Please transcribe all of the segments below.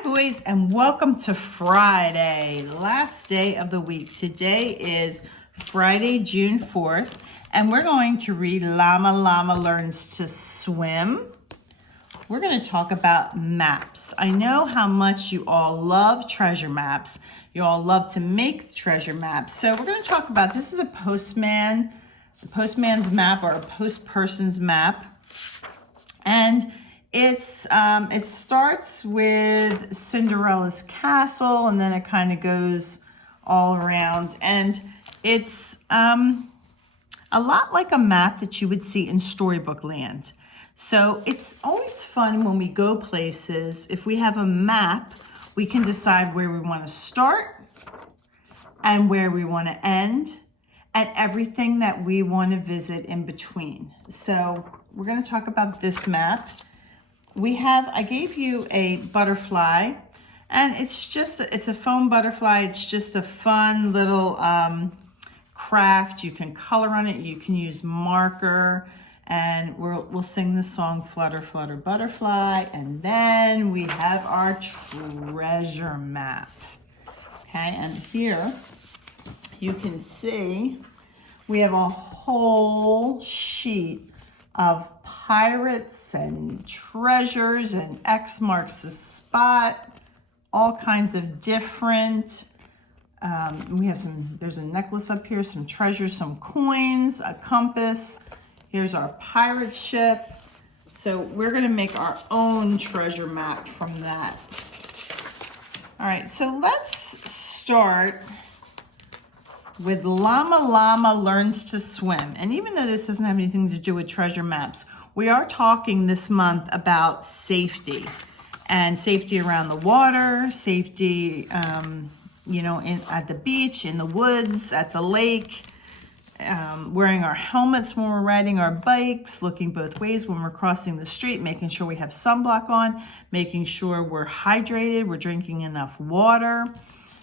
Hi, boys, and welcome to Friday, last day of the week. Today is Friday, June 4th, and we're going to read Llama Llama Learns to Swim. We're going to talk about maps. I know how much you all love treasure maps. You all love to make treasure maps. So we're going to talk about, this is a postman's map or a postperson's map. And it starts with Cinderella's castle, and then it kind of goes all around. And it's a lot like a map that you would see in Storybook Land. So it's always fun when we go places. If we have a map, we can decide where we want to start and where we want to end, and everything that we want to visit in between. So we're going to talk about this map. I gave you a butterfly, and it's a foam butterfly. It's just a fun little craft. You can color on it. You can use marker, and we'll sing the song Flutter, Flutter, Butterfly. And then we have our treasure map. Okay, and here you can see we have a whole sheet of pirates and treasures, and X marks the spot, all kinds of different, there's a necklace up here, some treasures, some coins, a compass. Here's our pirate ship. So we're gonna make our own treasure map from that. All right, so let's start with Llama Llama Learns to Swim. And even though this doesn't have anything to do with treasure maps, we are talking this month about safety, and safety around the water, safety, at the beach, in the woods, at the lake, wearing our helmets when we're riding our bikes, looking both ways when we're crossing the street, making sure we have sunblock on, making sure we're hydrated, we're drinking enough water.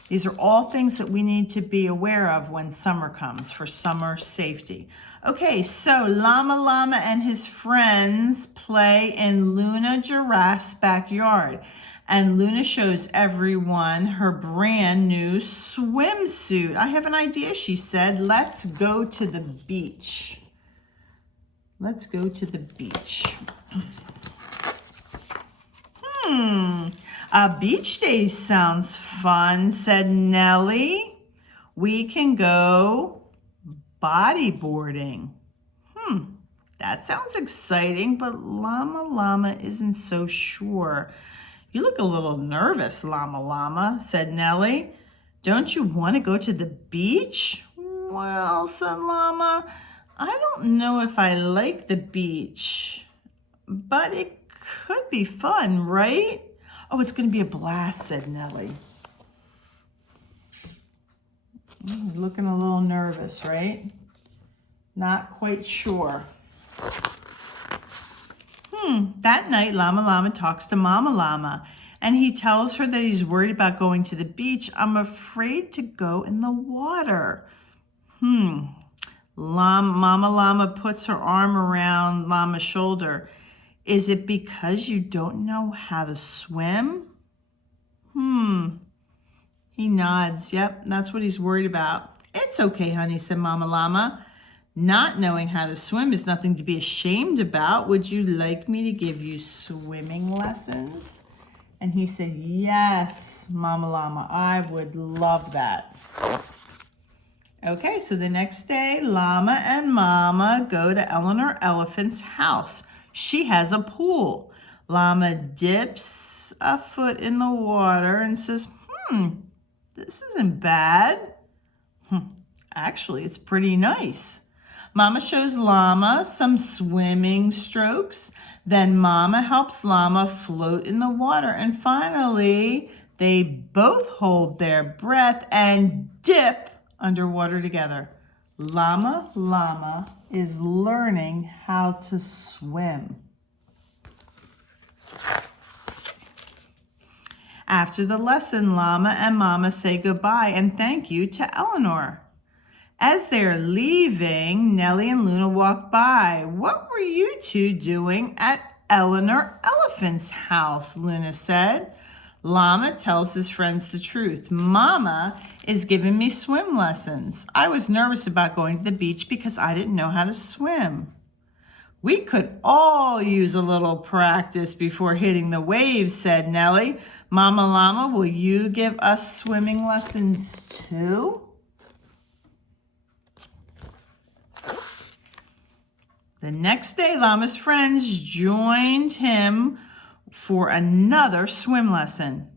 These are all things that we need to be aware of when summer comes, for summer safety. Okay, so Llama Llama and his friends play in Luna Giraffe's backyard. And Luna shows everyone her brand new swimsuit. I have an idea, she said. Let's go to the beach. Let's go to the beach. A beach day sounds fun, said Nellie. We can go bodyboarding. That sounds exciting, but Llama Llama isn't so sure. You look a little nervous, Llama Llama, said Nellie. Don't you want to go to the beach? Well, said Llama, I don't know if I like the beach, but it could be fun, right? Oh, it's going to be a blast, said Nellie. Looking a little nervous, right? Not quite sure. That night, Llama Llama talks to Mama Llama, and he tells her that he's worried about going to the beach. I'm afraid to go in the water. Mama Llama puts her arm around Llama's shoulder. Is it because you don't know how to swim? He nods. Yep, that's what he's worried about. It's okay, honey, said Mama Llama. Not knowing how to swim is nothing to be ashamed about. Would you like me to give you swimming lessons? And he said, yes, Mama Llama, I would love that. Okay, so the next day, Llama and Mama go to Eleanor Elephant's house. She has a pool. Llama dips a foot in the water and says, this isn't bad. Actually, it's pretty nice. Mama shows Llama some swimming strokes. Then Mama helps Llama float in the water. And finally, they both hold their breath and dip underwater together. Llama Llama is learning how to swim. After the lesson, Llama and Mama say goodbye and thank you to Eleanor. As they're leaving, Nellie and Luna walk by. What were you two doing at Eleanor Elephant's house? Luna said. Llama tells his friends the truth. Mama is giving me swim lessons. I was nervous about going to the beach because I didn't know how to swim. We could all use a little practice before hitting the waves, said Nellie. Mama Llama, will you give us swimming lessons too? The next day, Llama's friends joined him for another swim lesson.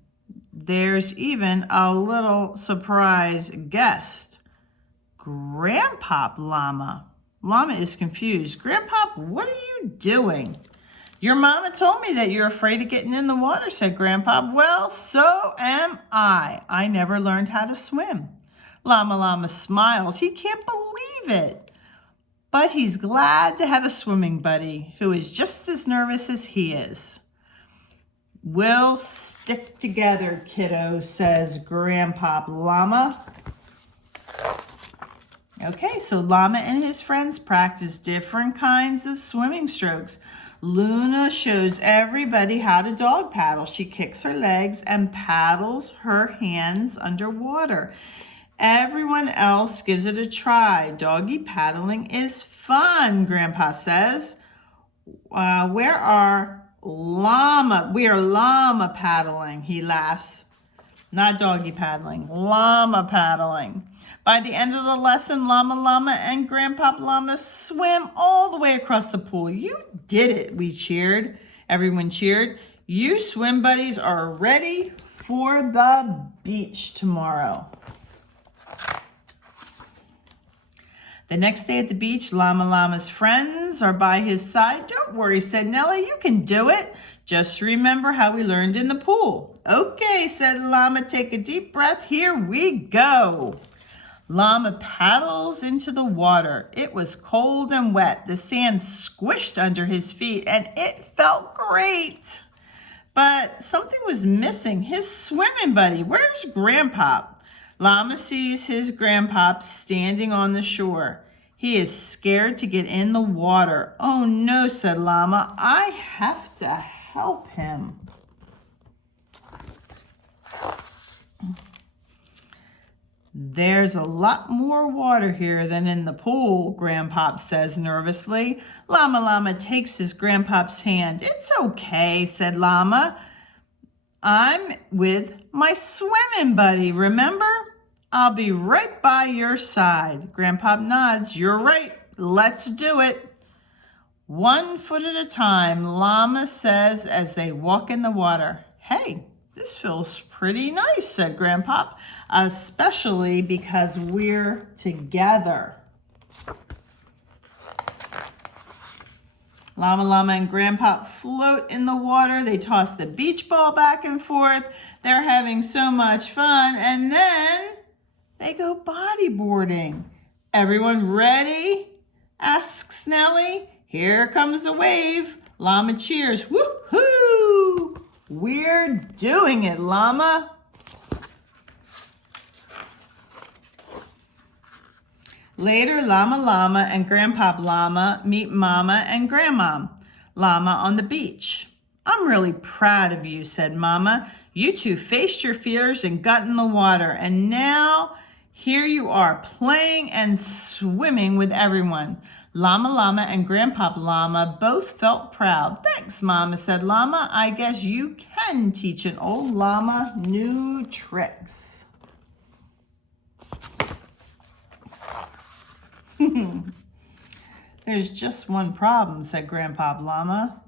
There's even a little surprise guest, Grandpa Llama. Llama is confused. Grandpa, what are you doing? Your mama told me that you're afraid of getting in the water, said Grandpa. Well, so am I. I never learned how to swim. Llama smiles. He can't believe it. But he's glad to have a swimming buddy who is just as nervous as he is. We'll stick together, kiddo, says Grandpa Llama. Okay, so Llama and his friends practice different kinds of swimming strokes. Luna shows everybody how to dog paddle. She kicks her legs and paddles her hands underwater. Everyone else gives it a try. Doggy paddling is fun, Grandpa says. Where are llama? We are llama paddling, he laughs. Not doggy paddling, llama paddling. By the end of the lesson, Llama and Grandpa Llama swim all the way across the pool. You did it, we cheered. Everyone cheered. You swim buddies are ready for the beach tomorrow. The next day at the beach, Llama's friends are by his side. Don't worry, said Nellie, you can do it. Just remember how we learned in the pool. Okay, said Llama, take a deep breath. Here we go. Llama paddles into the water. It was cold and wet. The sand squished under his feet and it felt great. But something was missing. His swimming buddy. Where's Grandpa? Llama sees his grandpop standing on the shore. He is scared to get in the water. Oh no, said Llama, I have to help him. There's a lot more water here than in the pool, Grandpop says nervously. Llama takes his Grandpop's hand. It's okay, said Llama. I'm with my swimming buddy, remember? I'll be right by your side. Grandpop nods. You're right. Let's do it. 1 foot at a time, Llama says as they walk in the water. Hey, this feels pretty nice, said Grandpop, especially because we're together. Llama and Grandpop float in the water. They toss the beach ball back and forth. They're having so much fun. And then they go bodyboarding. Everyone ready? Asks Nellie. Here comes a wave. Llama cheers. Woohoo! We're doing it, Llama. Later, Llama and Grandpa Llama meet Mama and Grandma Llama on the beach. I'm really proud of you, said Mama. You two faced your fears and got in the water, and now here you are playing and swimming with everyone. Llama and Grandpa Llama both felt proud. Thanks, Mama, said Llama. I guess you can teach an old llama new tricks. There's just one problem, said Grandpa Llama.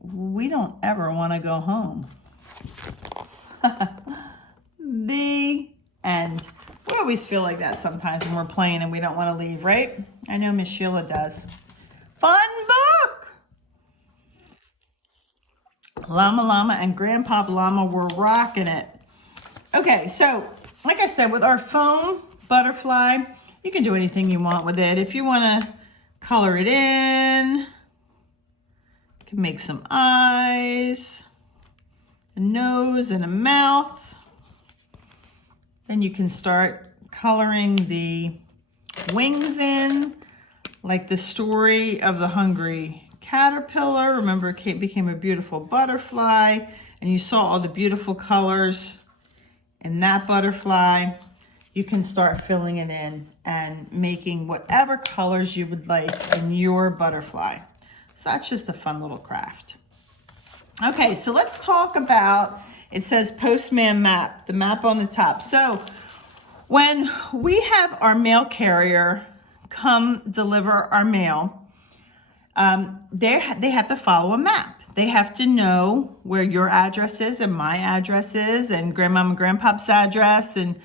We don't ever want to go home. The end. We always feel like that sometimes when we're playing and we don't want to leave, right? I know Miss Sheila does. Fun book! Llama and Grandpa Llama were rocking it. Okay, so like I said, with our foam butterfly, you can do anything you want with it. If you want to color it in, you can make some eyes, a nose, and a mouth. Then you can start coloring the wings in, like the story of the hungry caterpillar. Remember, it became a beautiful butterfly, and you saw all the beautiful colors in that butterfly. You can start filling it in and making whatever colors you would like in your butterfly. So that's just a fun little craft. Okay, so let's talk about, it says Postman Map, the map on the top. So when we have our mail carrier come deliver our mail, they have to follow a map. They have to know where your address is and my address is and Grandmama and Grandpa's address and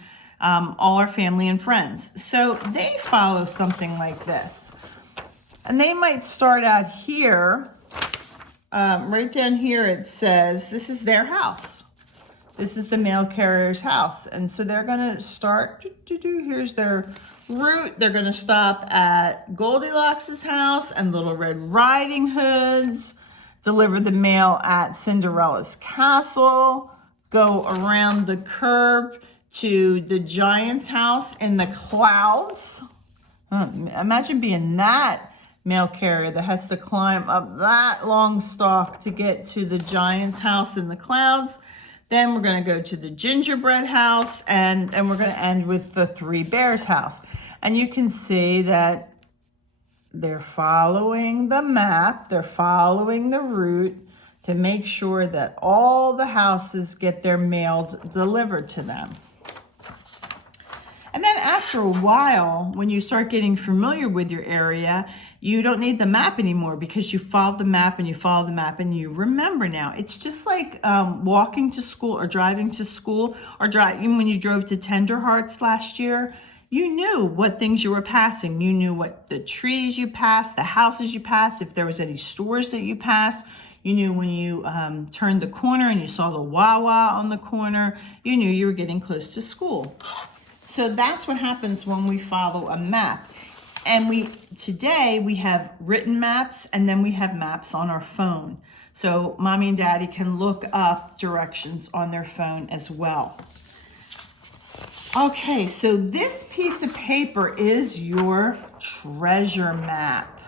all our family and friends. So they follow something like this. And they might start out here. Right down here it says, this is their house. This is the mail carrier's house. And so they're going to start, here's their route. They're going to stop at Goldilocks' house and Little Red Riding Hood's, deliver the mail at Cinderella's castle, go around the curve to the giant's house in the clouds. Imagine being that mail carrier that has to climb up that long stalk to get to the giant's house in the clouds. Then we're going to go to the gingerbread house, and we're going to end with the Three Bears house. And you can see that they're following the map, they're following the route to make sure that all the houses get their mail delivered to them. And then after a while, when you start getting familiar with your area, you don't need the map anymore because you followed the map and you follow the map and you remember now. It's just like walking to school or driving to school or driving when you drove to Tenderhearts last year. You knew what things you were passing. You knew what the trees you passed, the houses you passed, if there was any stores that you passed. You knew when you turned the corner and you saw the Wawa on the corner, you knew you were getting close to school. So that's what happens when we follow a map. And today we have written maps and then we have maps on our phone. So mommy and daddy can look up directions on their phone as well. Okay, so this piece of paper is your treasure map.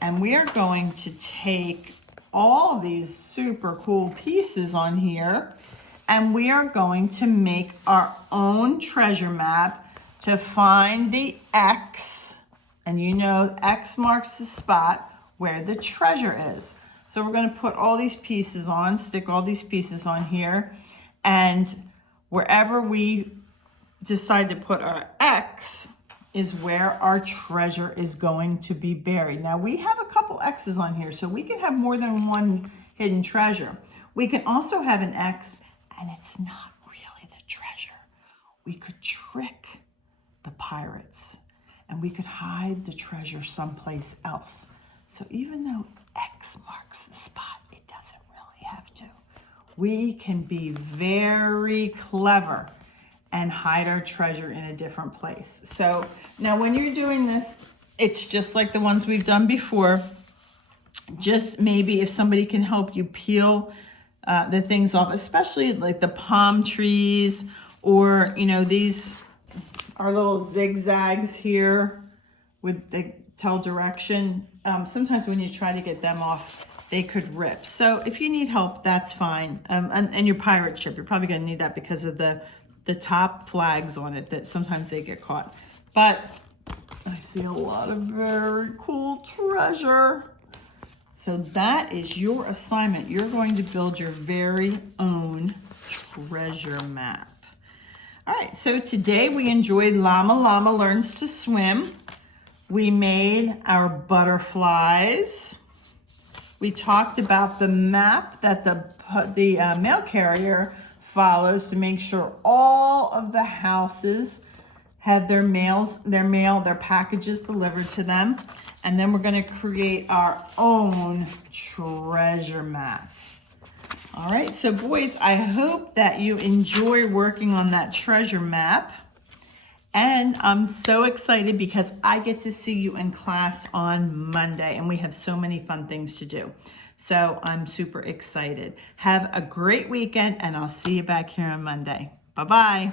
And we are going to take all these super cool pieces on here and we are going to make our own treasure map to find the X. And you know, X marks the spot where the treasure is. So we're going to put all these pieces on, stick all these pieces on here. And wherever we decide to put our X is where our treasure is going to be buried. Now we have a couple X's on here, so we can have more than one hidden treasure. We can also have an X and it's not really the treasure. We could trick the pirates and we could hide the treasure someplace else. So even though X marks the spot, it doesn't really have to. We can be very clever and hide our treasure in a different place. So now when you're doing this, it's just like the ones we've done before. Just maybe if somebody can help you peel the things off, especially like the palm trees or, you know, these are little zigzags here with the tell direction. Sometimes when you try to get them off, they could rip. So if you need help, that's fine. And your pirate ship, you're probably gonna need that because of the top flags on it that sometimes they get caught. But I see a lot of very cool treasure. So that is your assignment. You're going to build your very own treasure map. All right, so today we enjoyed Llama Llama Learns to Swim. We made our butterflies. We talked about the map that the mail carrier follows to make sure all of the houses have their packages delivered to them. And then we're going to create our own treasure map. All right, so boys, I hope that you enjoy working on that treasure map. And I'm so excited because I get to see you in class on Monday and we have so many fun things to do. So I'm super excited. Have a great weekend and I'll see you back here on Monday. Bye-bye.